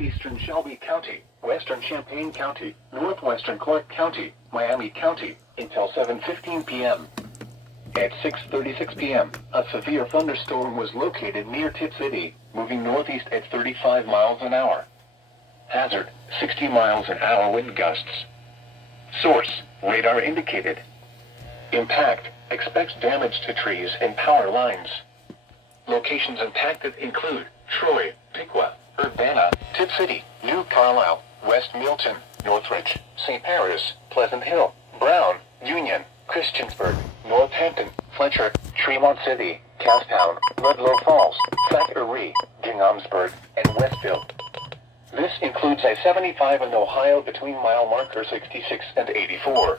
southeastern Shelby County, western Champaign County, northwestern Clark County, Miami County, until 7:15 p.m. At 6:36 p.m., a severe thunderstorm was located near Tipp City, moving northeast at 35 miles an hour. Hazard, 60 miles an hour wind gusts. Source, radar indicated. Impact, expects damage to trees and power lines. Locations impacted include Troy, Piqua, Urbana, Tipp City, New Carlisle, West Milton, Northridge, St. Paris, Pleasant Hill, Brown, Union, Christiansburg, Northampton, Fletcher, Tremont City, Casttown, Ludlow Falls, Flat Erie, Ginghamsburg, and Westville. This includes I-75 in Ohio between mile marker 66 and 84.